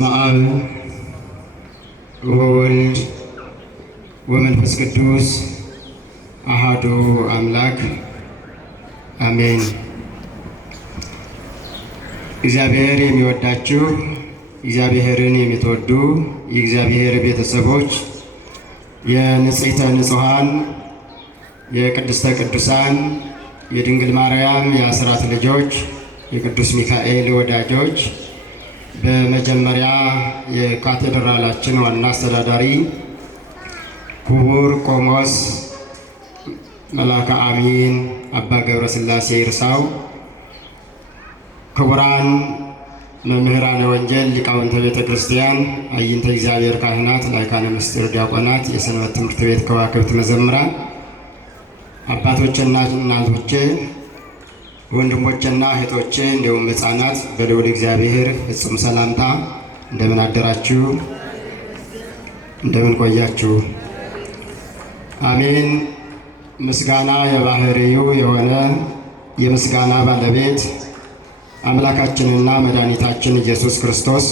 አብ ወወልድ ወመንፈስ ቅዱስ አሐዱ አምላክ አሜን። እግዚአብሔር የሚወዳችሁ እግዚአብሔርን የምትወዱ የእግዚአብሔር ቤተሰቦች የንጽሕተ ንጹሐን የቅድስተ ቅዱሳን የድንግል ማርያም የአስራት ልጆች የቅዱስ ሚካኤል ወዳጆች በመጀመሪያ የካቴድራላችን ዋና አስተዳዳሪ ክቡር ቆሞስ መልአከ አሚን አባ ገብረ ሥላሴ ይርሳው፣ ክቡራን መምህራነ ወንጌል ሊቃውንተ ቤተ ክርስቲያን፣ አይንተ እግዚአብሔር ካህናት፣ ላይካነ ምስጢር ዲያቆናት፣ የሰንበት ትምህርት ቤት ከዋክብት መዘምራን፣ አባቶችና እናቶቼ፣ ወንድሞችና እህቶቼ እንዲሁም ሕፃናት በልዑል እግዚአብሔር ፍጹም ሰላምታ እንደምን አደራችሁ? እንደምን ቆያችሁ? አሜን። ምስጋና የባህሪው የሆነ የምስጋና ባለቤት አምላካችንና መድኃኒታችን ኢየሱስ ክርስቶስ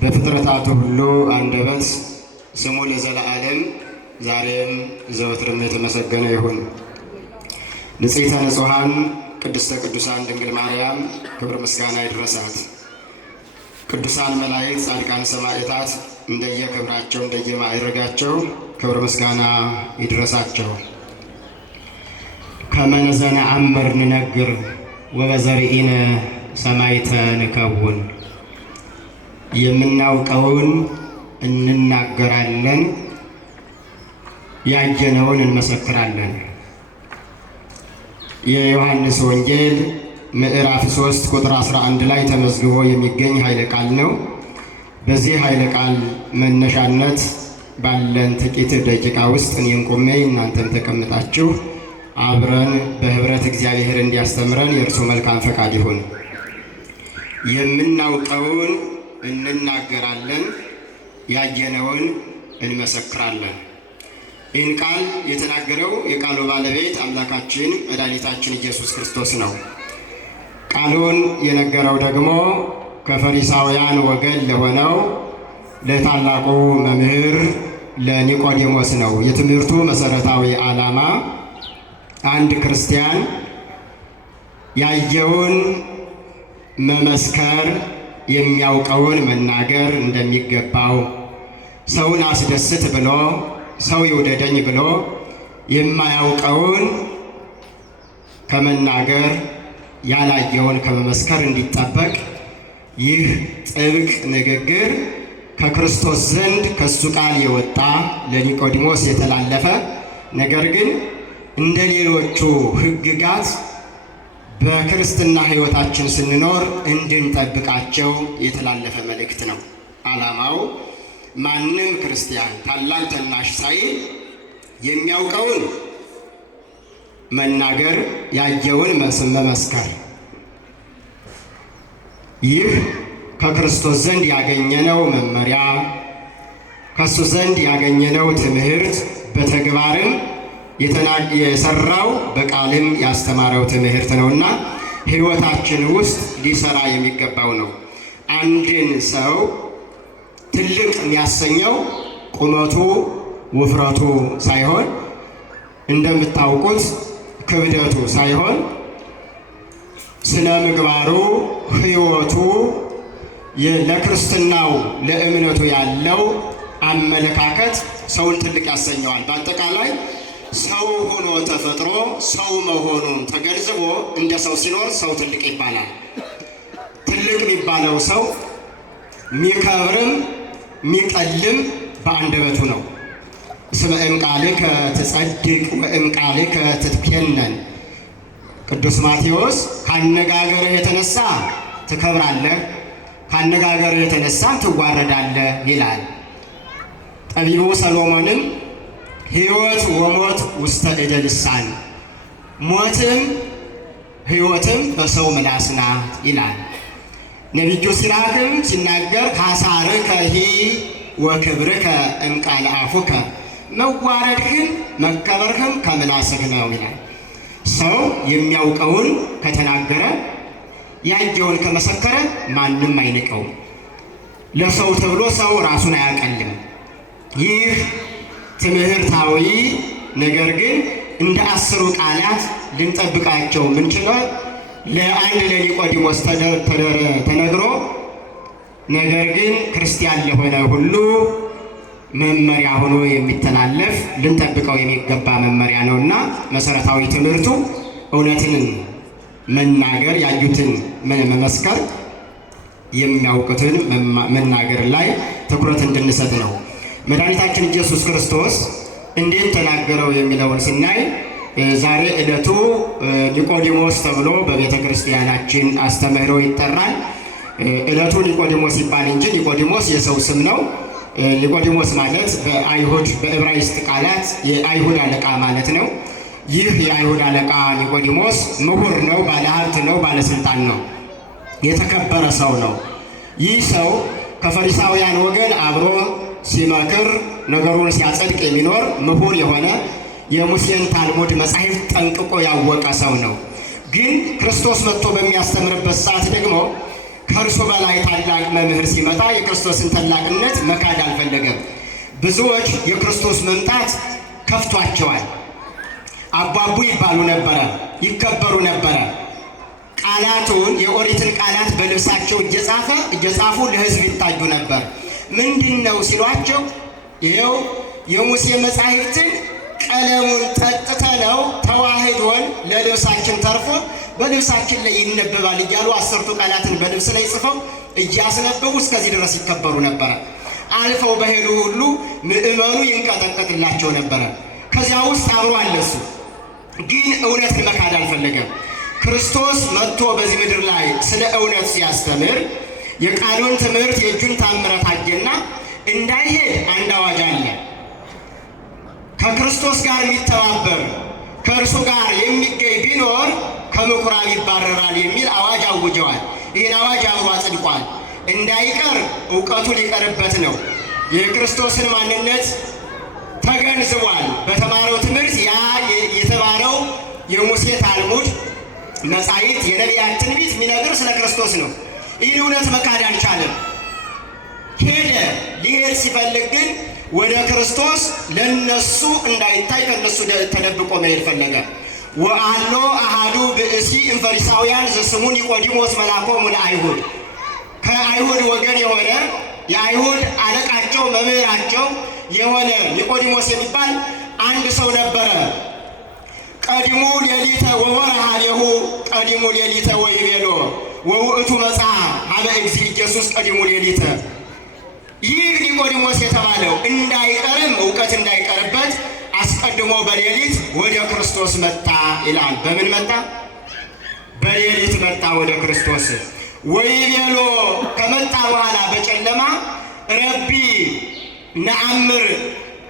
በፍጥረታቱ ሁሉ አንደበት ስሙ ለዘለዓለም ዛሬም ዘወትርም የተመሰገነ ይሁን። ንጽሕተ ንጹሐን ቅድስተ ቅዱሳን ድንግል ማርያም ክብር ምስጋና ይድረሳት። ቅዱሳን መላእክት፣ ጻድቃን፣ ሰማዕታት እንደየክብራቸው እንደየማዕረጋቸው ክብር ምስጋና ይድረሳቸው። ከመ ዘነአምር ንነግር ወበዘርኢነ ሰማዕተ ንከውን። የምናውቀውን እንናገራለን፣ ያየነውን እንመሰክራለን። የዮሐንስ ወንጌል ምዕራፍ 3 ቁጥር 11 ላይ ተመዝግቦ የሚገኝ ኃይለ ቃል ነው። በዚህ ኃይለ ቃል መነሻነት ባለን ጥቂት ደቂቃ ውስጥ እኔም ቆሜ እናንተም ተቀምጣችሁ አብረን በህብረት እግዚአብሔር እንዲያስተምረን የእርሱ መልካም ፈቃድ ይሁን። የምናውቀውን እንናገራለን፣ ያየነውን እንመሰክራለን። ይህን ቃል የተናገረው የቃሉ ባለቤት አምላካችን መድኃኒታችን ኢየሱስ ክርስቶስ ነው። ቃሉን የነገረው ደግሞ ከፈሪሳውያን ወገን ለሆነው ለታላቁ መምህር ለኒቆዲሞስ ነው። የትምህርቱ መሰረታዊ ዓላማ አንድ ክርስቲያን ያየውን መመስከር፣ የሚያውቀውን መናገር እንደሚገባው፣ ሰውን አስደስት ብሎ ሰው ይውደደኝ ብሎ የማያውቀውን ከመናገር ያላየውን ከመመስከር እንዲጠበቅ ይህ ጥብቅ ንግግር ከክርስቶስ ዘንድ ከሱ ቃል የወጣ ለኒቆዲሞስ የተላለፈ ነገር ግን እንደ ሌሎቹ ሕግጋት በክርስትና ሕይወታችን ስንኖር እንድንጠብቃቸው የተላለፈ መልእክት ነው። ዓላማው ማንም ክርስቲያን ታላቅ ታናሽ ሳይል የሚያውቀውን መናገር፣ ያየውን መመስከር። ይህ ከክርስቶስ ዘንድ ያገኘነው መመሪያ፣ ከሱ ዘንድ ያገኘነው ትምህርት፣ በተግባርም የሰራው በቃልም ያስተማረው ትምህርት ነውና ሕይወታችን ውስጥ ሊሰራ የሚገባው ነው። አንድን ሰው ትልቅ የሚያሰኘው ቁመቱ ውፍረቱ ሳይሆን እንደምታውቁት ክብደቱ ሳይሆን ስነ ምግባሩ፣ ሕይወቱ፣ ለክርስትናው ለእምነቱ ያለው አመለካከት ሰውን ትልቅ ያሰኘዋል። በአጠቃላይ ሰው ሆኖ ተፈጥሮ ሰው መሆኑን ተገንዝቦ እንደ ሰው ሲኖር ሰው ትልቅ ይባላል። ትልቅ የሚባለው ሰው ሚከብርም ሚቀልም በአንደበቱ ነው። እስመ እምቃልከ ትጸድቅ ወእምቃልከ ትትኮነን። ቅዱስ ማቴዎስ ካነጋገርህ የተነሳ ትከብራለህ፣ ካነጋገርህ የተነሳ ትዋረዳለህ ይላል። ጠቢቡ ሰሎሞንም ሕይወት ወሞት ውስተ እደ ልሳን፣ ሞትም ሕይወትም በሰው ምላስ ናት ይላል። ነቢዩ ሲራክም ሲናገር ሐሳርከሂ ወክብርከ እምቃለ አፉከ፣ መዋረድህም መከበርህም ከምላስህ ነው ይላል። ሰው የሚያውቀውን ከተናገረ ያየውን ከመሰከረ ማንም አይንቀውም። ለሰው ተብሎ ሰው ራሱን አያቀልም። ይህ ትምህርታዊ ነገር ግን እንደ 10ሩ ቃላት ልንጠብቃቸው ምንችለው ለአንድ ለኒቆዲሞስ ተነግሮ ነገር ግን ክርስቲያን ለሆነ ሁሉ መመሪያ ሆኖ የሚተላለፍ ልንጠብቀው የሚገባ መመሪያ ነውና መሰረታዊ ትምህርቱ እውነትን መናገር፣ ያዩትን መመስከር፣ የሚያውቁትን መናገር ላይ ትኩረት እንድንሰጥ ነው። መድኃኒታችን ኢየሱስ ክርስቶስ እንዴት ተናገረው የሚለውን ስናይ ዛሬ ዕለቱ ኒቆዲሞስ ተብሎ በቤተ ክርስቲያናችን አስተምህሮ ይጠራል። ዕለቱ ኒቆዲሞስ ይባል እንጂ ኒቆዲሞስ የሰው ስም ነው። ኒቆዲሞስ ማለት በአይሁድ በዕብራይስጥ ቃላት የአይሁድ አለቃ ማለት ነው። ይህ የአይሁድ አለቃ ኒቆዲሞስ ምሁር ነው፣ ባለሀብት ነው፣ ባለስልጣን ነው፣ የተከበረ ሰው ነው። ይህ ሰው ከፈሪሳውያን ወገን አብሮ ሲመክር ነገሩን ሲያጸድቅ የሚኖር ምሁር የሆነ የሙሴን ታልሙድ መጻሕፍት ጠንቅቆ ያወቀ ሰው ነው። ግን ክርስቶስ መጥቶ በሚያስተምርበት ሰዓት ደግሞ ከእርሱ በላይ ታላቅ መምህር ሲመጣ የክርስቶስን ታላቅነት መካድ አልፈለገም። ብዙዎች የክርስቶስ መምጣት ከፍቷቸዋል። አባቡ ይባሉ ነበረ፣ ይከበሩ ነበረ። ቃላቱን የኦሪትን ቃላት በልብሳቸው እየጻፉ ለሕዝብ ይታዩ ነበር። ምንድን ነው ሲሏቸው ይኸው የሙሴ መጻሕፍትን ቀለሙን ጠጥተነው ተዋህዶን ለልብሳችን ተርፎ በልብሳችን ላይ ይነበባል እያሉ 10ቱ ቃላትን በልብስ ላይ ጽፈው እያስነበቡ እስከዚህ ድረስ ይከበሩ ነበረ። አልፈው በሄዱ ሁሉ ምዕመኑ ይንቀጠቀጥላቸው ነበረ። ከዚያ ውስጥ አብሮ አለ እሱ። ግን እውነትን መካድ አልፈለገም። ክርስቶስ መጥቶ በዚህ ምድር ላይ ስለ እውነት ሲያስተምር የቃሉን ትምህርት የእጁን ታምራት አየና እንዳይሄድ አንድ አዋጅ አለ። ከክርስቶስ ጋር የሚተባበር ከእርሱ ጋር የሚገኝ ቢኖር ከምኩራብ ይባረራል የሚል አዋጅ አውጀዋል። ይህን አዋጅ አብሮ አጽድቋል። እንዳይቀር እውቀቱ ሊቀርበት ነው። የክርስቶስን ማንነት ተገንዝቧል። በተማረው ትምህርት ያ የተማረው የሙሴ ታልሙድ መጻሕፍት የነቢያት ትንቢት የሚነግር ስለ ክርስቶስ ነው። ይህን እውነት መካድ አልቻለም። ሄደ። ሊሄድ ሲፈልግ ግን ወደ ክርስቶስ ለነሱ እንዳይታይ ከነሱ ተደብቆ መሄድ ፈለገ። ወአሎ አሃዱ ብእሲ እምፈሪሳውያን ዘስሙ ኒቆዲሞስ መላኮሙ ለአይሁድ፣ ከአይሁድ ወገን የሆነ የአይሁድ አለቃቸው መምህራቸው የሆነ ኒቆዲሞስ የሚባል አንድ ሰው ነበረ። ቀዲሙ ሌሊተ ወወርሃ ሌሁ ቀዲሙ ሌሊተ ወይቤሎ ወውእቱ መጽአ ሀበ እግዚእ ኢየሱስ ቀዲሙ ሌሊተ። ይህ ኒቆዲሞስ የተባለው እንዳይቀርም እውቀት እንዳይቀርበት አስቀድሞ በሌሊት ወደ ክርስቶስ መጣ ይላል። በምን መጣ? በሌሊት መጣ ወደ ክርስቶስ። ወይቤሎ ከመጣ በኋላ በጨለማ ረቢ ነአምር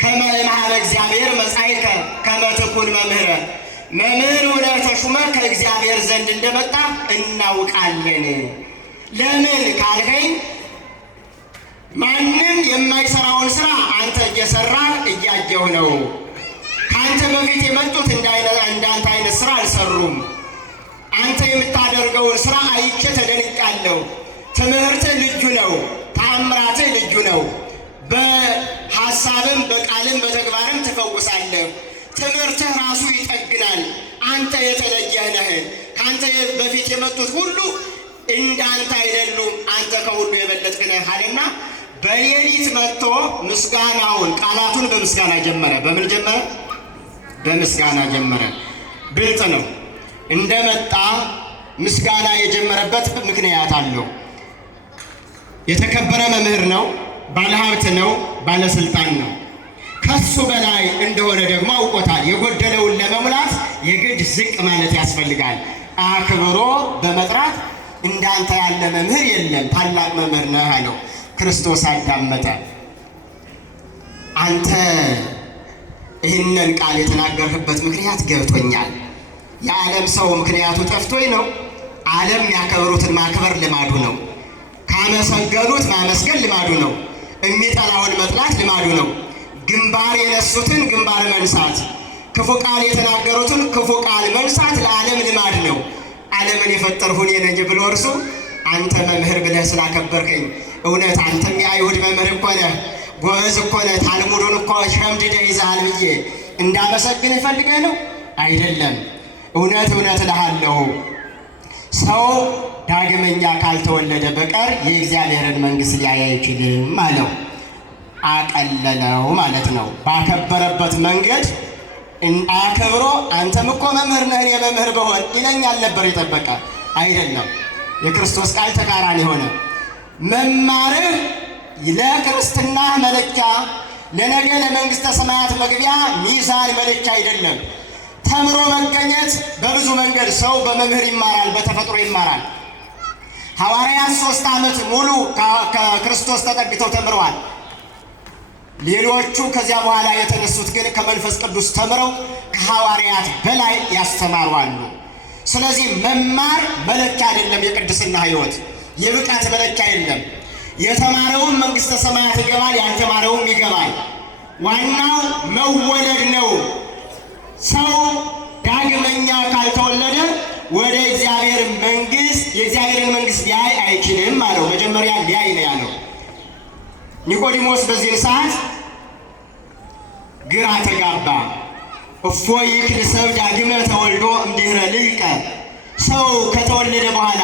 ከመ እምኀበ እግዚአብሔር መጻእከ ከመ ትኩን መምህረ፣ መምህር ሆነህ ተሹመህ ከእግዚአብሔር ዘንድ እንደመጣ እናውቃለን። ለምን ካልኸኝ ማንም የማይሰራውን ስራ አንተ እየሰራህ እያየሁ ነው። ከአንተ በፊት የመጡት እንዳንተ አይነት ስራ አልሰሩም። አንተ የምታደርገውን ስራ አይቼ ተደንቃለሁ። ትምህርትህ ልዩ ነው፣ ተአምራትህ ልዩ ነው። በሐሳብም በቃልም በተግባርም ትፈውሳለህ። ትምህርትህ ራሱ ይጠግናል። አንተ የተለየህ ነህ። ከአንተ በፊት የመጡት ሁሉ እንዳንተ አይደሉም። አንተ ከሁሉ የበለጥክ ነህ አለና በሌሊት መጥቶ ምስጋናውን ቃላቱን በምስጋና ጀመረ። በምን ጀመረ? በምስጋና ጀመረ። ብልጥ ነው። እንደመጣ ምስጋና የጀመረበት ምክንያት አለው። የተከበረ መምህር ነው፣ ባለሀብት ነው፣ ባለስልጣን ነው። ከሱ በላይ እንደሆነ ደግሞ አውቆታል። የጎደለውን ለመሙላት የግድ ዝቅ ማለት ያስፈልጋል። አክብሮ በመጥራት እንዳንተ ያለ መምህር የለም፣ ታላቅ መምህር ነህ አለው። ክርስቶስ አዳመጠ። አንተ ይህንን ቃል የተናገርህበት ምክንያት ገብቶኛል። የዓለም ሰው ምክንያቱ ጠፍቶኝ ነው። ዓለም ያከበሩትን ማክበር ልማዱ ነው። ካመሰገኑት ማመስገን ልማዱ ነው። የሚጠላውን መጥላት ልማዱ ነው። ግንባር የነሱትን ግንባር መንሳት፣ ክፉ ቃል የተናገሩትን ክፉ ቃል መንሳት ለዓለም ልማድ ነው። ዓለምን የፈጠርሁ እኔ ነኝ ብሎ እርሱ አንተ መምህር ብለህ ስላከበርከኝ እውነት አንተም የአይሁድ መምህር እኮ ነህ፣ ጎበዝ እኮ ነህ፣ ታልሙዱን እኮ ሸምድደህ ይዘሃል ብዬ እንዳመሰግንህ ፈልገህ ነው? አይደለም። እውነት እውነት እልሃለሁ ሰው ዳግመኛ ካልተወለደ በቀር የእግዚአብሔርን መንግሥት ሊያይ አይችልም አለው። አቀለለው ማለት ነው። ባከበረበት መንገድ አከብሮ አንተም እኮ መምህር ነህ እኔ መምህር በሆን ይለኛል ነበር የጠበቀ። አይደለም። የክርስቶስ ቃል ተቃራኒ ሆነ። መማርህ ለክርስትና መለኪያ፣ ለነገ ለመንግሥተ ሰማያት መግቢያ ሚዛን መለኪያ አይደለም። ተምሮ መገኘት በብዙ መንገድ ሰው በመምህር ይማራል፣ በተፈጥሮ ይማራል። ሐዋርያት 3 ዓመት ሙሉ ከክርስቶስ ተጠግተው ተምረዋል። ሌሎቹ ከዚያ በኋላ የተነሱት ግን ከመንፈስ ቅዱስ ተምረው ከሐዋርያት በላይ ያስተማሩ አሉ። ስለዚህ መማር መለኪያ አይደለም። የቅድስና ሕይወት የብቃት መለኪያ የለም። የተማረውም መንግሥተ ሰማያት ይገባል፣ ያልተማረውም ይገባል። ዋናው መወለድ ነው። ሰው ዳግመኛ ካልተወለደ ወደ እግዚአብሔር መንግሥት የእግዚአብሔርን መንግሥት ሊያይ አይችልም አለው። መጀመሪያ ሊያይ ነው ያለው። ኒቆዲሞስ በዚህን ሰዓት ግራ ተጋባ። እፎ ይክል ሰብ ዳግመ ተወልዶ እምድኅረ ልሂቀ፣ ሰው ከተወለደ በኋላ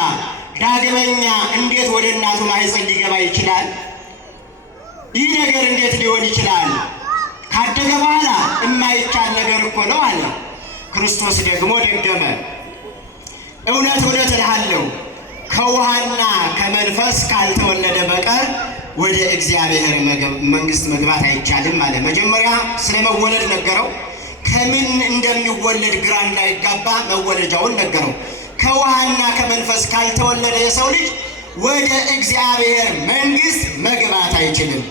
ዳግመኛ እንዴት ወደ እናቱ ማኅፀን ሊገባ ይችላል? ይህ ነገር እንዴት ሊሆን ይችላል? ካደገ በኋላ የማይቻል ነገር እኮ ነው አለ። ክርስቶስ ደግሞ ደገመ። እውነት እውነት እልሃለሁ ከውሃና ከመንፈስ ካልተወለደ በቀር ወደ እግዚአብሔር መንግሥት መግባት አይቻልም አለ። መጀመሪያ ስለ መወለድ ነገረው። ከምን እንደሚወለድ ግራ እንዳይጋባ መወለጃውን ነገረው። ከውሃና ከመንፈስ ካልተወለደ የሰው ልጅ ወደ እግዚአብሔር መንግሥት መግባት አይችልም።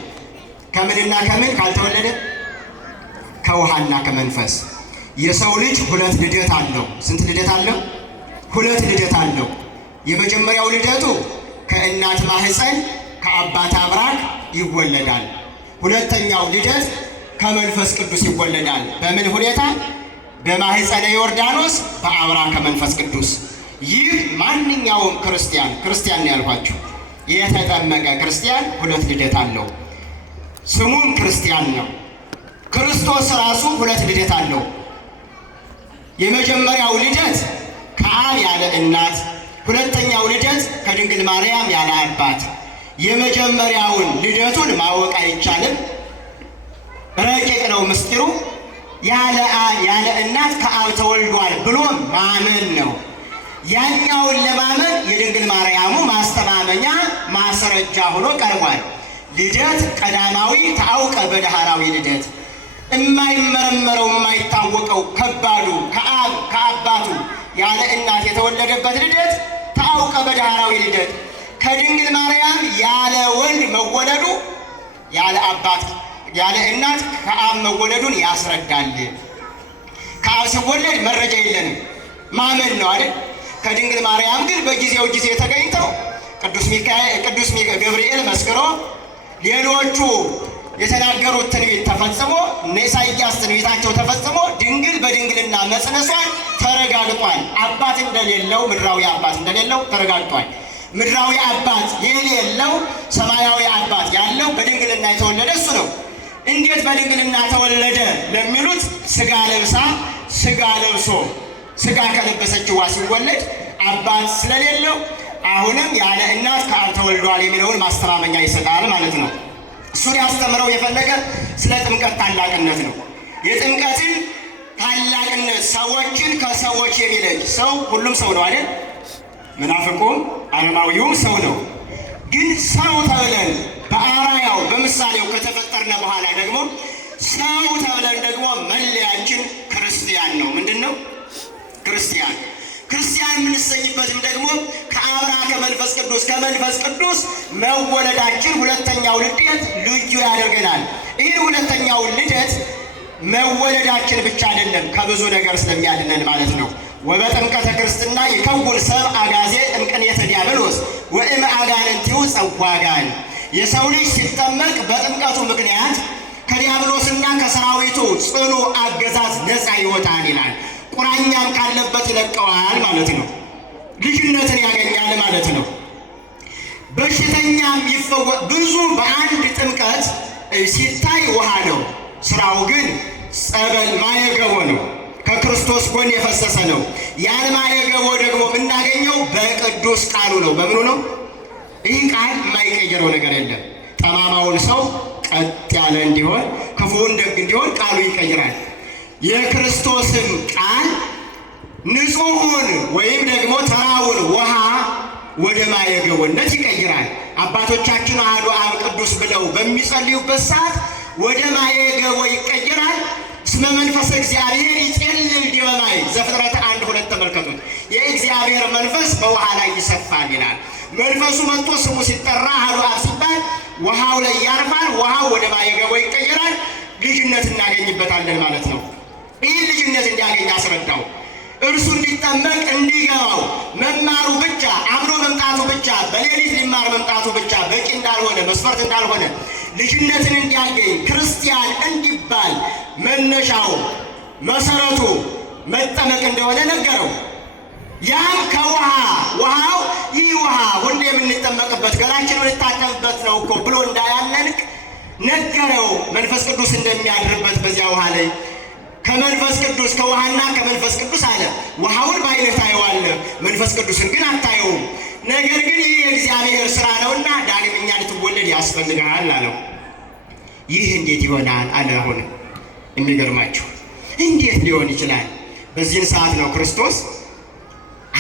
ከምንና ከምን ካልተወለደ? ከውሃና ከመንፈስ። የሰው ልጅ 2 ልደት አለው። ስንት ልደት አለው? 2 ልደት አለው። የመጀመሪያው ልደቱ ከእናት ማኅፀን ከአባት አብራክ ይወለዳል። ሁለተኛው ልደት ከመንፈስ ቅዱስ ይወለዳል። በምን ሁኔታ? በማኅፀነ ዮርዳኖስ በአብራከ መንፈስ ቅዱስ። ይህ ማንኛውም ክርስቲያን ያልኳችሁ የተጠመቀ ክርስቲያን 2 ልደት አለው። ስሙም ክርስቲያን ነው። ክርስቶስ ራሱ 2 ልደት አለው። የመጀመሪያው ልደት ከአብ ያለ እናት፣ ሁለተኛው ልደት ከድንግል ማርያም ያለ አባት። የመጀመሪያውን ልደቱን ማወቅ አይቻልም፣ ረቂቅ ነው ምስጢሩ። ያለ እናት ከአብ ተወልዷል ብሎ ማመን ነው። ያኛውን ለማመን የድንግል ማርያሙ ማስተማመኛ ማስረጃ ሆኖ ቀርቧል። ልደት ቀዳማዊ ታውቀ በዳህራዊ ልደት፣ የማይመረመረው የማይታወቀው ከባዱ ከአባቱ ያለ እናት የተወለደበት ልደት ታውቀ በዳህራዊ ልደት። ከድንግል ማርያም ያለ ወልድ መወለዱ ያለ አባት ያለ እናት ከአብ መወለዱን ያስረዳል። ከአብ ሲወለድ መረጃ የለንም፣ ማመን ነው አይደል? ከድንግል ማርያም ግን በጊዜው ጊዜ ተገኝተው ቅዱስ ገብርኤል መስክሮ ሌሎቹ የተናገሩት ትንቢት ተፈጽሞ እነ ኢሳይያስ ትንቢታቸው ተፈጽሞ ድንግል በድንግልና መጽነሷን ተረጋግጧል። አባት እንደሌለው ምድራዊ አባት እንደሌለው ተረጋግጧል። ምድራዊ አባት የሌለው ሰማያዊ አባት ያለው በድንግልና የተወለደ እሱ ነው። እንዴት በድንግልና ተወለደ ለሚሉት ስጋ ለብሳ ስጋ ለብሶ ስጋ ከለበሰችዋ ሲወለድ አባት ስለሌለው አሁንም ያለ እናት ከአብ ተወልዷል የሚለውን ማስተማመኛ ይሰጣል ማለት ነው። እሱን ያስተምረው የፈለገ ስለ ጥምቀት ታላቅነት ነው። የጥምቀትን ታላቅነት ሰዎችን ከሰዎች የሚለይ ሰው ሁሉም ሰው ነው አይደል? መናፍቁም ዓለማዊውም ሰው ነው። ግን ሰው ተብለን በአራያው በምሳሌው ከተፈጠርነ በኋላ ደግሞ ሰው ተብለን ደግሞ መለያችን ክርስቲያን ነው። ምንድን ነው? ክርስቲያን የምንሰኝበትም ደግሞ ከአብራ ከመንፈስ ቅዱስ ከመንፈስ ቅዱስ መወለዳችን ሁለተኛው ልደት ልዩ ያደርገናል። ይህን ሁለተኛው ልደት መወለዳችን ብቻ አይደለም፣ ከብዙ ነገር ስለሚያድነን ማለት ነው። ወበጥምቀተ ክርስትና ይከውን ሰብ አጋዜ እምቅኔተ ዲያብሎስ ወእም አጋንንቲሁ ጸዋጋን። የሰው ልጅ ሲጠመቅ በጥምቀቱ ምክንያት ከዲያብሎስና ከሰራዊቱ ጽኑ አገዛዝ ነፃ ይወጣል ይላል። ቁራኛም ካለበት ይለቀዋል ማለት ነው። ልጅነትን ያገኛል ማለት ነው። በሽተኛም ይፈወስ። ብዙ በአንድ ጥምቀት ሲታይ ውሃ ነው፣ ስራው ግን ጸበል ማየገቦ ነው፣ ከክርስቶስ ጎን የፈሰሰ ነው። ያን ማየገቦ ደግሞ የምናገኘው በቅዱስ ቃሉ ነው። በምኑ ነው? ይህ ቃል የማይቀየረው ነገር የለም። ጠማማውን ሰው ቀጥ ያለ እንዲሆን፣ ክፉውን ደግ እንዲሆን ቃሉ ይቀይራል። የክርስቶስን ቃል ንጹሑን ወይም ደግሞ ተራውን ውሃ ወደ ማየገቦነት ይቀይራል። አባቶቻችን አሐዱ አብ ቅዱስ ብለው በሚጸልዩበት ሰዓት ወደ ማየገቦ ይቀይራል። እስመ መንፈስ እግዚአብሔር ይጼልል ዲበ ማይ ዘፍጥረት 1:2 ተመልከቱት። የእግዚአብሔር መንፈስ በውሃ ላይ ይሰፋል ይላል። መንፈሱ መጥቶ ስሙ ሲጠራ አሐዱ አብ ሲባል ውሃው ላይ ያርፋል። ውሃው ወደ ማየገቦ ይቀየራል። ልጅነት እናገኝበታለን ማለት ነው። ይህ ልጅነት እንዲያገኝ አስረዳው። እርሱ እንዲጠመቅ እንዲገባው መማሩ ብቻ አምኖ መምጣቱ ብቻ በሌሊት ሊማር መምጣቱ ብቻ በቂ እንዳልሆነ መስፈርት እንዳልሆነ ልጅነትን እንዲያገኝ ክርስቲያን እንዲባል መነሻው መሰረቱ መጠመቅ እንደሆነ ነገረው። ያም ውሃው ይህ ውሃ ሁሌ የምንጠመቅበት ገላችን የምንታጠብበት ነው እኮ ብሎ እንዳያለንቅ ነገረው። መንፈስ ቅዱስ እንደሚያድርበት በዚያ ውሃ ላይ ከመንፈስ ቅዱስ ከውሃና ከመንፈስ ቅዱስ አለ። ውሃውን በዓይንህ ታየዋለህ፣ መንፈስ ቅዱስን ግን አታየውም። ነገር ግን ይህ የእግዚአብሔር ስራ ነውና ዳግመኛ ልትወለድ ያስፈልግሃል አለው። ይህ እንዴት ይሆናል አለ። አሁን የሚገርማችሁ እንዴት ሊሆን ይችላል? በዚህን ሰዓት ነው ክርስቶስ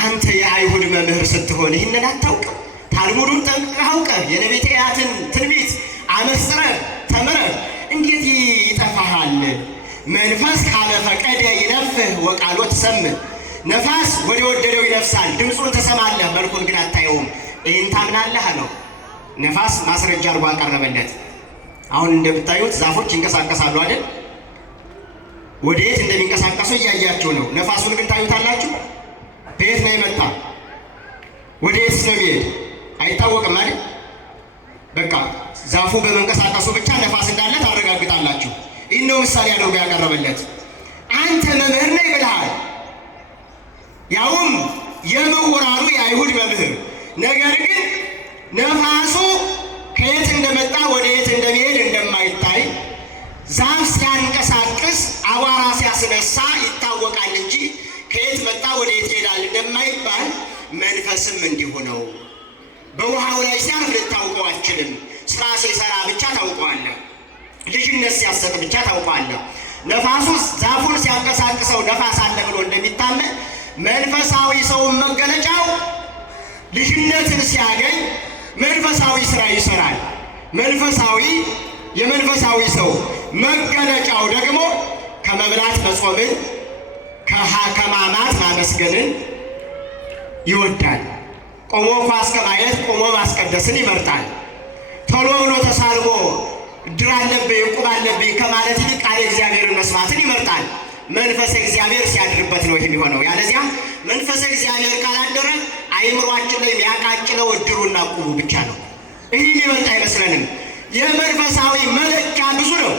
አንተ የአይሁድ መምህር ስትሆን ይህንን አታውቅም? ታልሙዱን ጠንቅቀህ አውቀህ የነቢያትን ትንቢት አመስጥረህ ተምረህ እንዴት ይጠፋሃል? መንፈስ ካለ ፈቀደ ይነፍህ ወቃሎ ትሰምዕ። ነፋስ ወደ ወደደው ይነፍሳል፣ ድምፁን ትሰማለህ፣ መልኩን ግን አታየውም። ይህን ታምናለህ አለው። ነፋስ ማስረጃ አድርጎ አቀረበለት። አሁን እንደምታዩት ዛፎች ይንቀሳቀሳሉ አይደል? ወደ የት እንደሚንቀሳቀሱ እያያችሁ ነው። ነፋሱን ግን ታዩታላችሁ? በየት ነው የመጣ? ወደ የትስ ነው የሚሄድ? አይታወቅም አይደል? በቃ ዛፉ በመንቀሳቀሱ ብቻ ነፋስ እንዳለ ታረጋግጣላችሁ። ይህ ነው ምሳሌ አድርጎ ያቀረበለት። አንተ መምህር ነህ ብለሃል፣ ያውም የምሁራኑ የአይሁድ መምህር። ነገር ግን ነፋሱ ከየት እንደመጣ ወደ የት እንደሚሄድ እንደማይታይ፣ ዛፍ ሲያንቀሳቅስ አቧራ ሲያስነሳ ይታወቃል እንጂ ከየት መጣ ወደ የት ይሄዳል እንደማይባል መንፈስም እንዲሁ ነው። በውሃው ላይ ሲያርፍ ልታውቀው አትችልም። ስራ ሲሰራ ብቻ ታውቀዋለህ። ልጅነት ሲያሰጥ ብቻ ታውቀዋለህ። ነፋሱ ዛፉን ሲያንቀሳቅሰው ነፋስ አለ ብሎ እንደሚታመን መንፈሳዊ ሰውን መገለጫው ልጅነትን ሲያገኝ መንፈሳዊ ስራ ይሰራል። የመንፈሳዊ ሰው መገለጫው ደግሞ ከመብላት መጾምን፣ ከማማት ማመስገንን ይወዳል። ቆሞ ኳስ ከማየት ቆሞ ማስቀደስን ይመርጣል። ቶሎ ብሎ ተሳልሞ ድር አለብኝ ዕቁብ አለብኝ ከማለት ይልቅ ቃል እግዚአብሔርን መስማትን ይመርጣል። መንፈስ እግዚአብሔር ሲያድርበት ነው ይህ የሚሆነው። ያለዚያ መንፈስ እግዚአብሔር ካላደረ አይምሯችን ላይ የሚያቃጭለው እድሩና ዕቁቡ ብቻ ነው። ይህ የሚበልጥ አይመስለንም። የመንፈሳዊ መለኪያ ብዙ ነው።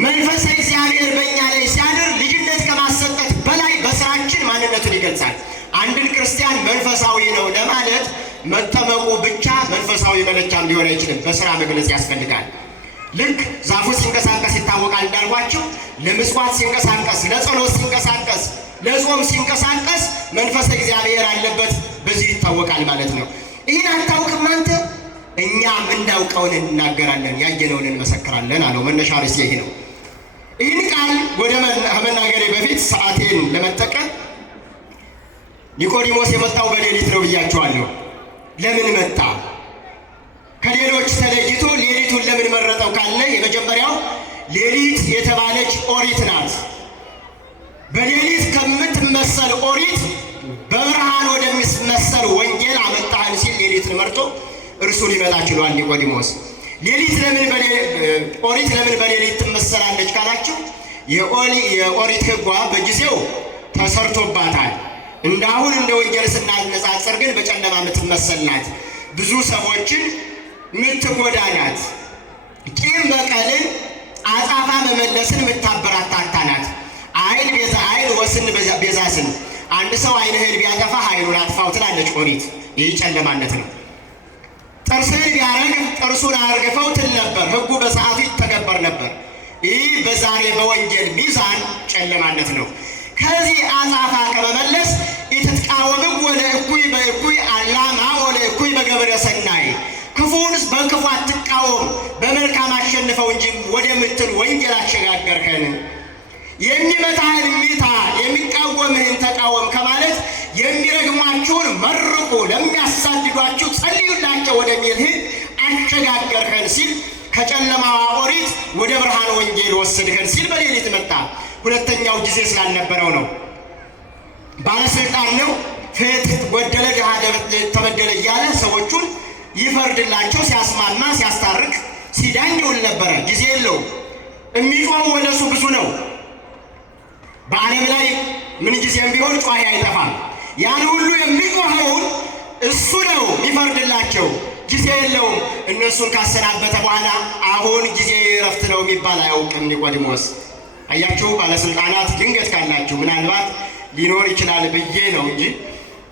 መንፈስ እግዚአብሔር በእኛ ላይ ሲያድር ልጅነት ከማሰጠት በላይ በስራችን ማንነቱን ይገልጻል። አንድን ክርስቲያን መንፈሳዊ ነው ለማለት መጠመቁ ብቻ መንፈሳዊ መለኪያም ሊሆን አይችልም። በስራ መግለጽ ያስፈልጋል። ልክ ዛፉ ሲንቀሳቀስ ይታወቃል እንዳልኳቸው፣ ለምጽዋት ሲንቀሳቀስ፣ ለጸሎት ሲንቀሳቀስ፣ ለጾም ሲንቀሳቀስ መንፈስ እግዚአብሔር አለበት፣ በዚህ ይታወቃል ማለት ነው። ይህን አታውቅም አንተ? እኛ የምናውቀውን እንናገራለን፣ ያየነውን እንመሰክራለን አለው። መነሻ ርዕሴ ይህ ነው። ይህን ቃል ወደ መናገሬ በፊት ሰዓቴን ለመጠቀም ኒቆዲሞስ የመጣው በሌሊት ነው ብያቸዋለሁ። ለምን መጣ? ከሌሎች ተለይቶ ሌሊቱን ለምን መረጠው ካለ የመጀመሪያው ሌሊት የተባለች ኦሪት ናት። በሌሊት ከምትመሰል ኦሪት በብርሃን ወደሚመሰል ወንጌል አመጣህን ሲል ሌሊትን መርጦ እርሱ ሊመጣ ችሏል። ኒቆዲሞስ ኦሪት ለምን በሌሊት ትመሰላለች ካላችሁ የኦሪት ሕጓ በጊዜው ተሰርቶባታል። እንዳሁን እንደ ወንጌል ስናነጻጽር ግን በጨለማ የምትመሰል ናት። ብዙ ሰዎችን የምትጎዳ ናት። ቂም በቀልን፣ አጻፋ መመለስን የምታበረታታ ናት። አይን ቤዛ አይን ወስን ቤዛ ስን። አንድ ሰው አይንህን ቢያጠፋ አይኑን አጥፋው ትላለች ኦሪት። ይህ ጨለማነት ነው። ጥርስን ቢያረግፍ ጥርሱን አርግፈው ትል ነበር። ሕጉ በሰዓቱ ይተገበር ነበር። ይህ በዛሬ በወንጌል ሚዛን ጨለማነት ነው። ከዚህ አጻፋ ከመመለስ ኢትትቃወምም ወለ እኩይ በእኩይ አላማ ወለ እኩይ በገብረ ሰናይ፣ ክፉን በክፉ አትቃወም በመልካም አሸንፈው እንጂ ወደምትል ወንጌል አሸጋገርከን። የሚመታህን ሚታ የሚቃወምህን ተቃወም ከማለት የሚረግሟችሁን መርቁ፣ ለሚያሳድዷችሁ ጸልዩላቸው ወደሚል ሕግ አሸጋገርከን ሲል ከጨለማዋ ኦሪት ወደ ብርሃን ወንጌል ወሰድከን ሲል በሌሊት መጣ። ሁለተኛው ጊዜ ስላልነበረው ነው። ባለስልጣን ነው። ፍትህ ጎደለ፣ ድሃ ተበደለ እያለ ሰዎቹን ይፈርድላቸው ሲያስማማ ሲያስታርቅ ሲዳኝ ይውል ነበረ። ጊዜ የለው። የሚጮኸው ወደ እሱ ብዙ ነው። በዓለም ላይ ምን ጊዜም ቢሆን ጮኸ አይጠፋም። ያን ሁሉ የሚጮኸውን እሱ ነው የሚፈርድላቸው። ጊዜ የለውም። እነሱን ካሰናበተ በኋላ አሁን ጊዜ እረፍት ነው የሚባል አያውቅም ኒቆዲሞስ። አያችሁ፣ ባለስልጣናት ድንገት ካላችሁ ምናልባት ሊኖር ይችላል ብዬ ነው እንጂ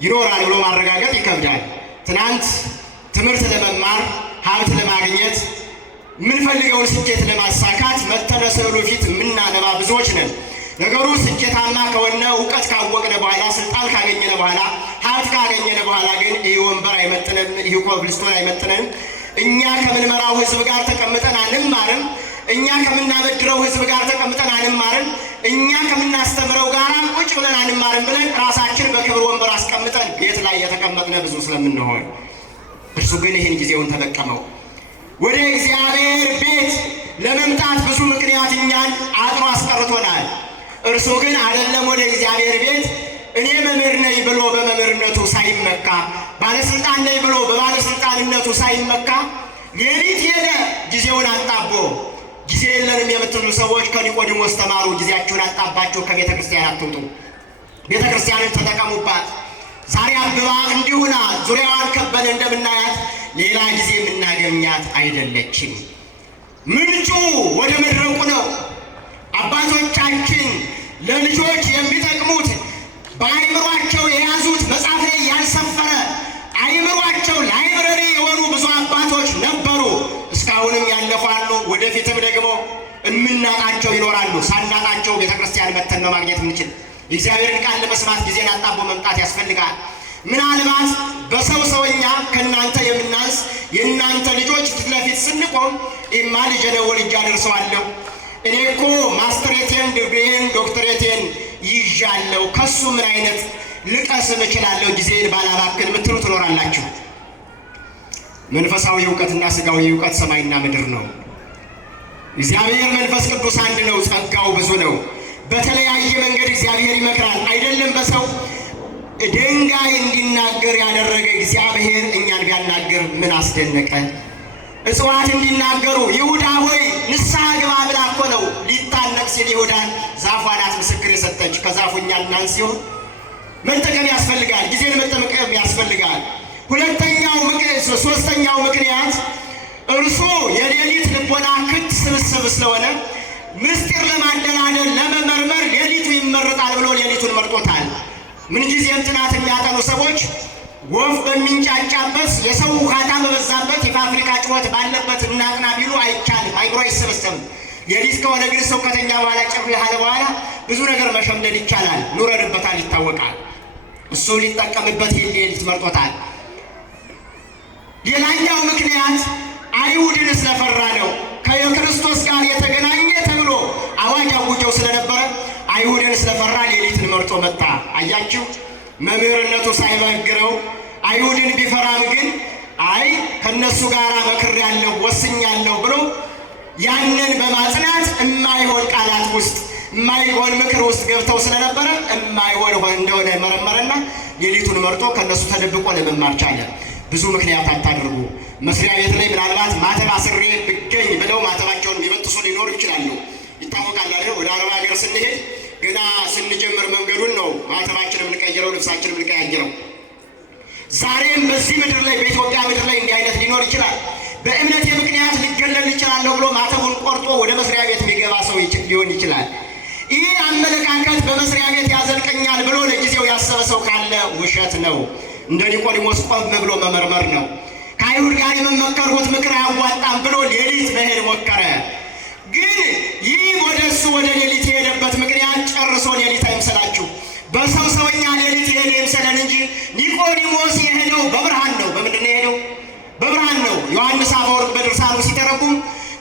ይኖራል ብሎ ማረጋገጥ ይከብዳል። ትናንት ትምህርት ለመማር ሀብት ለማግኘት የምንፈልገውን ስኬት ለማሳካት መተነ ስዕሉ ፊት የምናነባ ብዙዎች ነን። ነገሩ ስኬታማ ከሆነ እውቀት ካወቅነ በኋላ ስልጣን ካገኘነ በኋላ ሀብት ካገኘነ በኋላ ግን ይህ ወንበር አይመጥንም፣ ይህ ኮብልስቶን አይመጥንም። እኛ ከምንመራው ህዝብ ጋር ተቀምጠን አንማርም። እኛ ከምናበድረው ህዝብ ጋር ተቀምጠን አንማርም። እኛ ከምናስተምረው ጋር ቁጭ ብለን አንማርም ብለን ራሳችን በክብር ወንበር አስቀምጠን ቤት ላይ የተቀመጥነ ብዙ ስለምንሆን፣ እርሱ ግን ይህን ጊዜውን ተጠቀመው። ወደ እግዚአብሔር ቤት ለመምጣት ብዙ ምክንያት እኛን አጥሮ አስቀርቶናል። እርሱ ግን አይደለም ወደ እግዚአብሔር ቤት እኔ መምህር ነኝ ብሎ በመምህርነቱ ሳይመካ፣ ባለስልጣን ነኝ ብሎ በባለስልጣንነቱ ሳይመካ ሌሊት ሄደ ጊዜውን አጣቦ። ጊዜ የለንም የምትሉ ሰዎች ከኒቆዲሞስ ተማሩ። ጊዜያችሁን አጣባችሁ ከቤተ ክርስቲያን አትውጡ። ቤተ ክርስቲያንን ተጠቀሙባት። ዛሬ አብባ እንዲሁና ዙሪያዋን ከበን እንደምናያት ሌላ ጊዜ የምናገኛት አይደለችም። ምንጩ ወደ መድረቁ ነው። አባቶቻችን ለልጆች የሚጠቅሙት በአይምሯቸው የያዙት መጽሐፍ ላይ ያልሰፈረ አይምሯቸው ላይብረሪ የሆኑ ብዙ አባቶች ነበሩ። እስካሁንም ያለፋሉ። ወደፊትም ደግሞ እምናጣቸው ይኖራሉ። ሳናጣቸው ቤተክርስቲያን መተን ነው ማግኘት የምንችል። የእግዚአብሔርን ቃል ለመስማት ጊዜን አጣቦ መምጣት ያስፈልጋል። ምናልባት በሰው ሰውኛ ከእናንተ የምናንስ የእናንተ ልጆች ፊት ለፊት ስንቆም ኢማ ልጄ ነው ወልጄ አደርሰዋለሁ፣ እኔ እኮ ማስተሬቴን ዲግሪዬን ዶክተሬቴን ይዣለሁ፣ ከሱ ምን አይነት ልቀስም እችላለሁ ጊዜን ባላባክን ምትሉ ትኖራላችሁ። መንፈሳዊ እውቀትና ስጋዊ እውቀት ሰማይና ምድር ነው። እግዚአብሔር መንፈስ ቅዱስ አንድ ነው፣ ጸጋው ብዙ ነው። በተለያየ መንገድ እግዚአብሔር ይመክራል። አይደለም በሰው ድንጋይ እንዲናገር ያደረገ እግዚአብሔር እኛን ቢያናገር ምን አስደነቀ? እጽዋት እንዲናገሩ ይሁዳ ሆይ ንስሐ ግባ ብላ እኮ ነው ሊታነቅ ሲል ይሁዳን ዛፏ ናት ምስክር የሰጠች። ከዛፉ እኛ እናንስ ሲሆን መጠቀም ያስፈልጋል። ጊዜን መጠቀም ያስፈልጋል። ሶስተኛው ምክንያት እርሱ የሌሊት ልቦና ክት ስብስብ ስለሆነ ምስጢር ለማደላደል ለመመርመር ሌሊቱ ይመረጣል ብሎ ሌሊቱን መርጦታል። ምንጊዜም ጥናት የሚያጠኑ ሰዎች ወፍ በሚንጫጫበት የሰው ውካታ በበዛበት የፋብሪካ ጩኸት ባለበት እናጥና ቢሉ አይቻልም፣ አይምሮ አይሰበሰብም። ሌሊት ከሆነ ግን ሰው ከተኛ በኋላ ጭር ያለ በኋላ ብዙ ነገር መሸምደድ ይቻላል። ኑረንበታል፣ ይታወቃል። እሱ ሊጠቀምበት ሌሊት መርጦታል። ሌላኛው ምክንያት አይሁድን ስለፈራ ነው። ከክርስቶስ ጋር የተገናኘ ተብሎ አዋጅ አውጀው ስለነበረ አይሁድን ስለፈራ ሌሊትን መርጦ መጣ። አያችሁ፣ መምህርነቱ ሳይበግረው አይሁድን ቢፈራም ግን አይ ከነሱ ጋር መክሬያለሁ ወስኛለሁ ብሎ ያንን በማጽናት የማይሆን ቃላት ውስጥ የማይሆን ምክር ውስጥ ገብተው ስለነበረ የማይሆን እንደሆነ መረመረና ሌሊቱን መርጦ ከነሱ ተደብቆ ለመማር ቻለ። ብዙ ምክንያት አታድርጉ። መስሪያ ቤት ላይ ምናልባት ማተብ አስሬ ብገኝ ብለው ማተባቸውን የሚበጥሱ ሊኖሩ ይችላሉ። ይታወቃል አይደል? ወደ አረብ ሀገር ስንሄድ ገና ስንጀምር መንገዱን ነው ማተባችን የምንቀይረው፣ ልብሳችን የምንቀያይረው። ዛሬም በዚህ ምድር ላይ በኢትዮጵያ ምድር ላይ እንዲህ አይነት ሊኖር ይችላል። በእምነቴ ምክንያት ሊገለል ይችላለሁ ብሎ ማተቡን ቆርጦ ወደ መስሪያ ቤት የሚገባ ሰው ሊሆን ይችላል። ይህ አመለካከት በመስሪያ ቤት ያዘልቀኛል ብሎ ለጊዜው ያሰበ ሰው ካለ ውሸት ነው። እንደ ኒቆዲሞስ ቆም ብሎ መመርመር ነው። ከአይሁድ ጋር የመመከርሁት ምክር አያዋጣም ብሎ ሌሊት መሄድ ሞከረ። ግን ይህ ወደ ሌሊት የሄደበት ምክንያት ጨርሶ ሌሊት አይምሰላችሁ። በሰው ሰውኛ ሌሊት የሄደ ይምሰለን እንጂ ኒቆዲሞስ የሄደው በብርሃን ነው። በምንድን ነው የሄደው? በብርሃን ነው። ዮሐንስ አፈወርቅ በድርሳኑ ሲተረጉም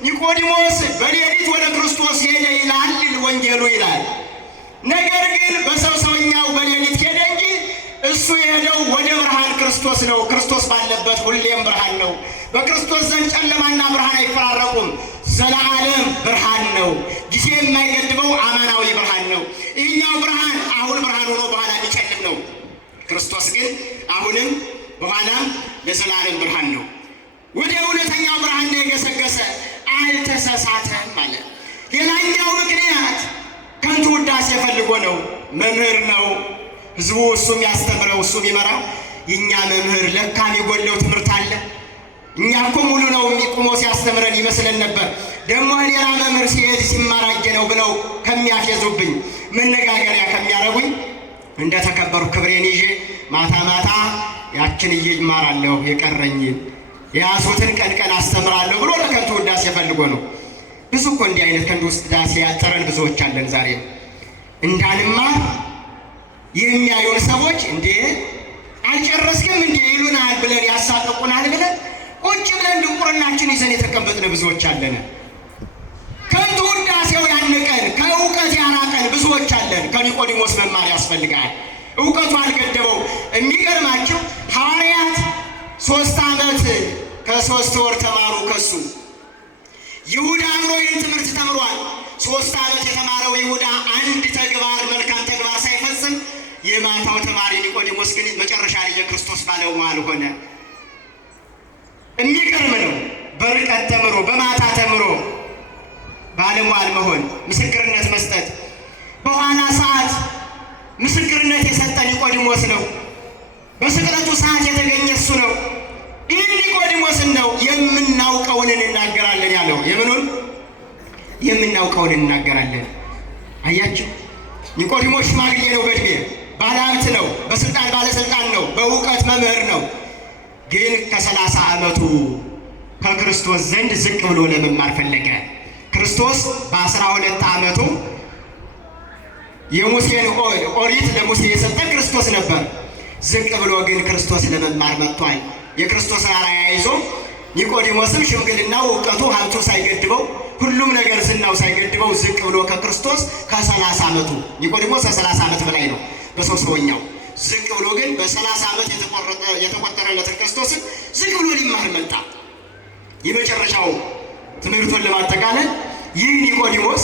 ኒቆዲሞስ በሌሊት ወደ ክርስቶስ ሄደ ይላል ወንጌሉ ይላል። ነገር ግን በሰው ሰውኛው በሌሊት ሄደ እንጂ እሱ የሄደው ወደ ብርሃን ክርስቶስ ነው። ክርስቶስ ባለበት ሁሌም ብርሃን ነው። በክርስቶስ ዘንድ ጨለማና ብርሃን አይፈራረቁም። ዘለዓለም ብርሃን ነው። ጊዜ የማይገድበው አማናዊ ብርሃን ነው። ይህኛው ብርሃን አሁን ብርሃን ሆኖ በኋላ የሚጨልም ነው። ክርስቶስ ግን አሁንም በኋላም ለዘላለም ብርሃን ነው። ወደ እውነተኛው ብርሃን ነው የገሰገሰ፣ አልተሳሳተም ማለት። ሌላኛው ምክንያት ከንቱ ውዳሴ ፈልጎ ነው። መምህር ነው። ህዝቡ እሱም ያስተምረው እሱም ይመራው። የእኛ መምህር ለካ የሚጎለው ትምህርት አለ። እኛ እኮ ሙሉ ነው ቁሞ ሲያስተምረን ይመስለን ነበር። ደግሞ ሌላ መምህር ሲሄድ ሲማራጀ ነው ብለው ከሚያፌዙብኝ መነጋገሪያ ከሚያረጉኝ እንደተከበሩ ክብሬን ይዤ ማታ ማታ ያችን እየማራለሁ የቀረኝ የያዙትን ቀን አስተምራለሁ ብሎ ለከንቱ ውዳሴ ፈልጎ ነው። ብዙ እኮ እንዲህ አይነት ከንቱ ውዳሴ ያጠረን ብዙዎች አለን። ዛሬ እንዳንማር የሚያዩን ሰዎች እንዴ አልጨረስክም እንዴ ይሉናል ብለን ያሳቅቁናል ብለን ቁጭ ብለን ድንቁርናችን ይዘን የተቀመጥን ብዙዎች አለን። ከንቱ ውዳሴው ያነቀን ከእውቀት ያራቀን ብዙዎች አለን። ከኒቆዲሞስ መማር ያስፈልጋል። እውቀቱ አልገደበው። የሚገርማቸው ሐዋርያት 3 ዓመት ከ3 ወር ተማሩ ከሱ። ይሁዳ አምሮ ይህን ትምህርት ተምሯል። 3 ዓመት የተማረው ይሁዳ አንድ ተግባር መልካም ተግባር ሳይፈጽም የማታው ተማሪ ኒቆዲሞስ ግን መጨረሻ ላይ የክርስቶስ ባለሟል ሆነ። የሚገርም ነው። በርቀት ተምሮ በማታ ተምሮ ባለሟል መሆን፣ ምስክርነት መስጠት። በኋላ ሰዓት ምስክርነት የሰጠ ኒቆዲሞስ ነው። በስቅለቱ ሰዓት የተገኘ እሱ ነው። ይህን ኒቆዲሞስን ነው የምናውቀውን እንናገራለን ያለው። የምኑን? የምናውቀውን እንናገራለን። አያችሁ፣ ኒቆዲሞስ ሽማግሌ ነው፣ በእድሜ ባለሀብት ነው፣ በስልጣን ባለስልጣን ነው፣ በእውቀት መምህር ነው። ግን ከ30 ዓመቱ ከክርስቶስ ዘንድ ዝቅ ብሎ ለመማር ፈለገ። ክርስቶስ በ12 ዓመቱ የሙሴን ኦሪት ለሙሴ የሰጠ ክርስቶስ ነበር። ዝቅ ብሎ ግን ክርስቶስ ለመማር መጥቷል። የክርስቶስን አርአያ ይዞ ኒቆዲሞስም ሽምግልናው እውቀቱ ሀብቱ ሳይገድበው ሁሉም ነገር ዝናው ሳይገድበው ዝቅ ብሎ ከክርስቶስ ከ30 ዓመቱ ኒቆዲሞስ ከ30 ዓመት በላይ ነው በሰው ሰውኛው። ዝቅ ብሎ ግን በ30 ዓመት የተቆጠረለትን ክርስቶስን ዝቅ ብሎ ሊማር መጣ። የመጨረሻው ትምህርቱን ለማጠቃለል ይህ ኒቆዲሞስ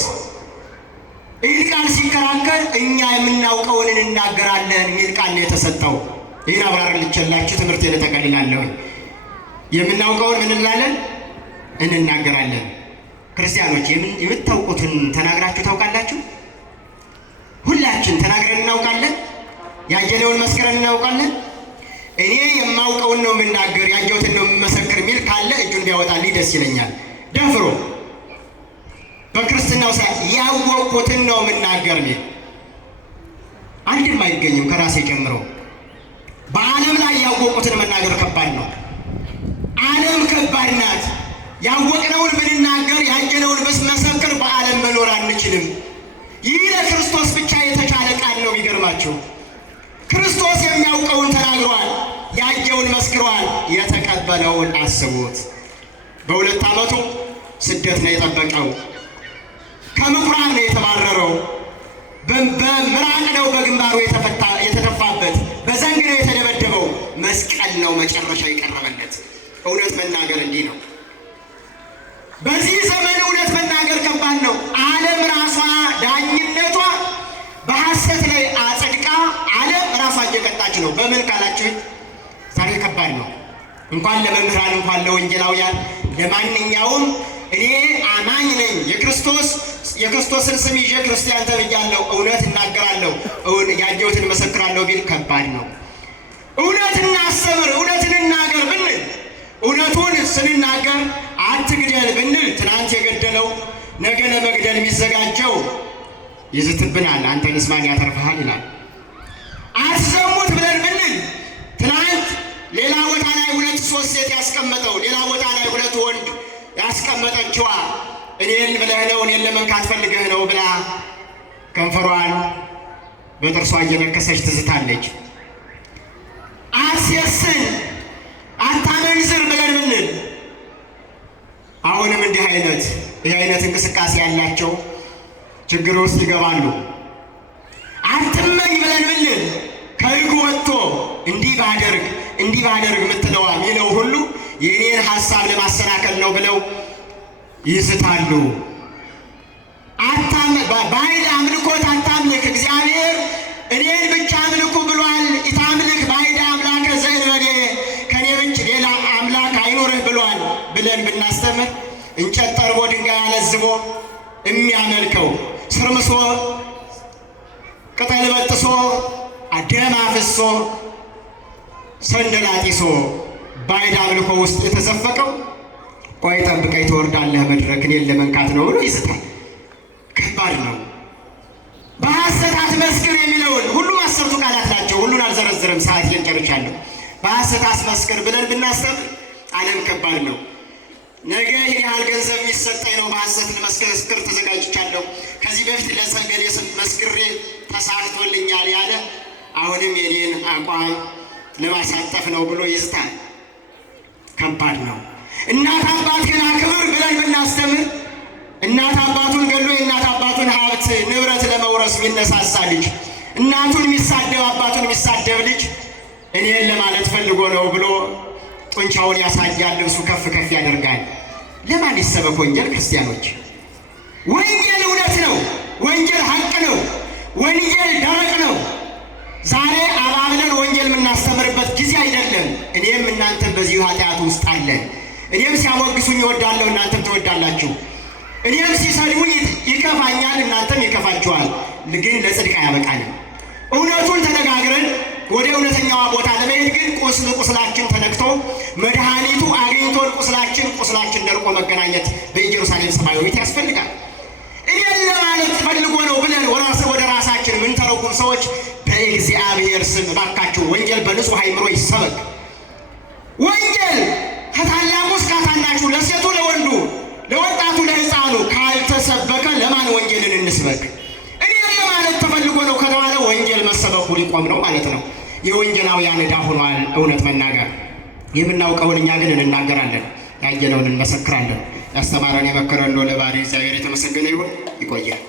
ይህ ቃል ሲከራከር እኛ የምናውቀውን እንናገራለን የሚል ቃል ነው የተሰጠው። ይህን አብራርልቼላችሁ ትምህርቴን እጠቀልላለሁ። የምናውቀውን ምን እንላለን? እንናገራለን። ክርስቲያኖች የምታውቁትን ተናግራችሁ ታውቃላችሁ? ሁላችን ተናግረን እናውቃለን? ያየነውን መስክረን እናውቃለን? እኔ የማውቀውን ነው የምናገር ያየሁትን ነው የምመሰክር የሚል ካለ እጁ እንዲያወጣልኝ ደስ ይለኛል። ደፍሮ በክርስትናው ያወቅኩትን ነው የምናገር የሚል አንድም አይገኝም ከራሴ ጀምሮ። በዓለም ላይ ያወቁትን መናገር ከባድ ነው። ዓለም ከባድ ናት። ያወቅነውን ብንናገር ያየነውን ብንመሰክር በዓለም መኖር አንችልም። ይህ ለክርስቶስ ብቻ የተቻለ ቃል ነው። የሚገርማችሁ ክርስቶስ የሚያውቀውን ተናግሯል፣ ያየውን መስክሯል፣ የተቀበለውን አስቡት። በ2 ዓመቱ ስደት ነው የጠበቀው። ከምኩራብ ነው የተባረረው። በምራቅ ነው በግንባሩ የተተፋበት። በዘንግ ነው የተደበደበው። መስቀል ነው መጨረሻ የቀረበለት። እውነት መናገር እንዲህ ነው። በዚህ ዘመን እውነት መናገር ከባድ ነው። ዓለም ራሷ ዳኝነቷ በሐሰት ላይ አጸድቃ ዓለም ራሷ እየቀጣች ነው። በምን ካላችሁ ዛሬ ከባድ ነው። እንኳን ለመምህራን እንኳን ለወንጌላውያን ለማንኛውም እኔ አማኝ ነኝ የክርስቶስን ስም ይዤ ክርስቲያን ተብያለሁ፣ እውነት እናገራለሁ፣ ያየሁትን መሰክራለሁ ቢል ከባድ ነው። እውነት እናስተምር፣ እውነትን እናገር ብንል እውነቱን ስንናገር አትግደል ብንል ትናንት የገደለው ነገ ለመግደል የሚዘጋጀው ይዝትብናል፣ አንተንስ ማን ያተርፍሃል ይላል። አትዘሙት ብለን ብንል ትናንት ሌላ ቦታ ላይ 2-3 ሴት ያስቀመጠው ሌላ ቦታ ላይ ሁለት ወንድ ያስቀመጠችዋ እኔን ብለህ ነው እኔን ለመንካት ፈልገህ ነው ብላ ከንፈሯን በጥርሷ እየነከሰች ትዝታለች። አትሴስን አታመንዝር ብለን ምንል አሁንም እንዲህ አይነት እንቅስቃሴ ያላቸው ችግር ውስጥ ይገባሉ። አትመኝ ብለን ምንል ከሕጉ ወጥቶ እንዲህ ባደርግ የምትለዋ ሚለው ሁሉ የእኔን ሐሳብ ለማሰናከል ነው ብለው ይስታሉ። ባዕድ አምልኮት አታምልክ፣ እግዚአብሔር እኔን ብቻ አምልኩ ብሏል። ኢታምልክ ባዕድ አምላከ ዘእንበሌ፣ ከኔ ውጭ ሌላ አምላክ አይኖርህ ብሏል ብለን ብናስተምር እንጨት ጠርቦ ድንጋይ አለዝቦ የሚያመልከው ስርምሶ ቅጠል በጥሶ ደም አፍሶ ሰንደላጢሶ ባዕድ አምልኮ ውስጥ የተዘፈቀው ቆይ ጠብቀኝ ትወርዳለህ መድረክ እኔን ለመንካት ነው ብሎ ይስታል። ከባድ ነው። በሐሰት አትመስክር የሚለውን ሁሉም 10ቱ ቃላት ናቸው። ሁሉን አልዘረዝርም፣ ሰዓቴን ጨርሻለሁ። በሐሰት አትመስክር ብለን ብናስተምር ዓለም ከባድ ነው። ነገ ይህን ያህል ገንዘብ የሚሰጠኝ ነው በሐሰት ለመስክር ተዘጋጅቻለሁ፣ ከዚህ በፊት ለሰገሌ መስክሬ ተሳክቶልኛል ያለ አሁንም የኔን አቋም ለማሳጠፍ ነው ብሎ ይስታል። ከባድ ነው። እናት አባትህን አክብር ብለን ብናስተምር እናት አባቱን ገሎ የእናት አባቱን ሀብት ንብረት ለመውረስ የሚነሳሳ ልጅ፣ እናቱን የሚሳደብ አባቱን የሚሳደብ ልጅ እኔን ለማለት ፈልጎ ነው ብሎ ጡንቻውን ያሳያል፣ ልብሱ ከፍ ከፍ ያደርጋል። ለማን ይሰበክ ወንጌል? ክርስቲያኖች፣ ወንጌል እውነት ነው። ወንጌል ሀቅ ነው። ወንጌል ደረቅ ነው። ዛሬ አባብለን ወንጌል የምናስተምርበት ጊዜ አይደለም። እኔም እናንተም በዚሁ ኃጢአት ውስጥ አለን። እኔም ሲያሞግሱኝ እወዳለሁ፣ እናንተም ትወዳላችሁ። እኔም ሲሰድቡኝ ይከፋኛል፣ እናንተም ይከፋችኋል። ግን ለጽድቅ አያበቃንም። እውነቱን ተነጋግረን ወደ እውነተኛዋ ቦታ ለመሄድ ግን ቁስላችን ተነክቶ መድኃኒቱ አግኝቶን ቁስላችን ደርቆ መገናኘት በኢየሩሳሌም ሰማያዊት ያስፈልጋል። እኔን ለማለት ፈልጎ ነው ብለን ወደ ራሳችን የምንተረጉም ሰዎች በእግዚአብሔር ስም እባካችሁ ወንጌል በንጹሕ አእምሮ ይሰበክ። ወንጌል ከታላቁ እስከ ታናሹ፣ ለሴቱ ለወንዱ፣ ለወጣቱ ለሕፃኑ ካልተሰበከ ለማን ወንጌልን እንስበክ? እኔን ለማለት ተፈልጎ ነው ከተባለ ወንጌል መሰበኩ ሊቆም ነው ማለት ነው። የወንጌላውያን ዕዳ ሆኗል እውነት መናገር። የምናውቀውን እኛ ግን እንናገራለን፣ ያየነውን እንመሰክራለን። ያስተማረን የመከረን ለባሕርይ እግዚአብሔር የተመሰገነ ይሁን። ይቆያል።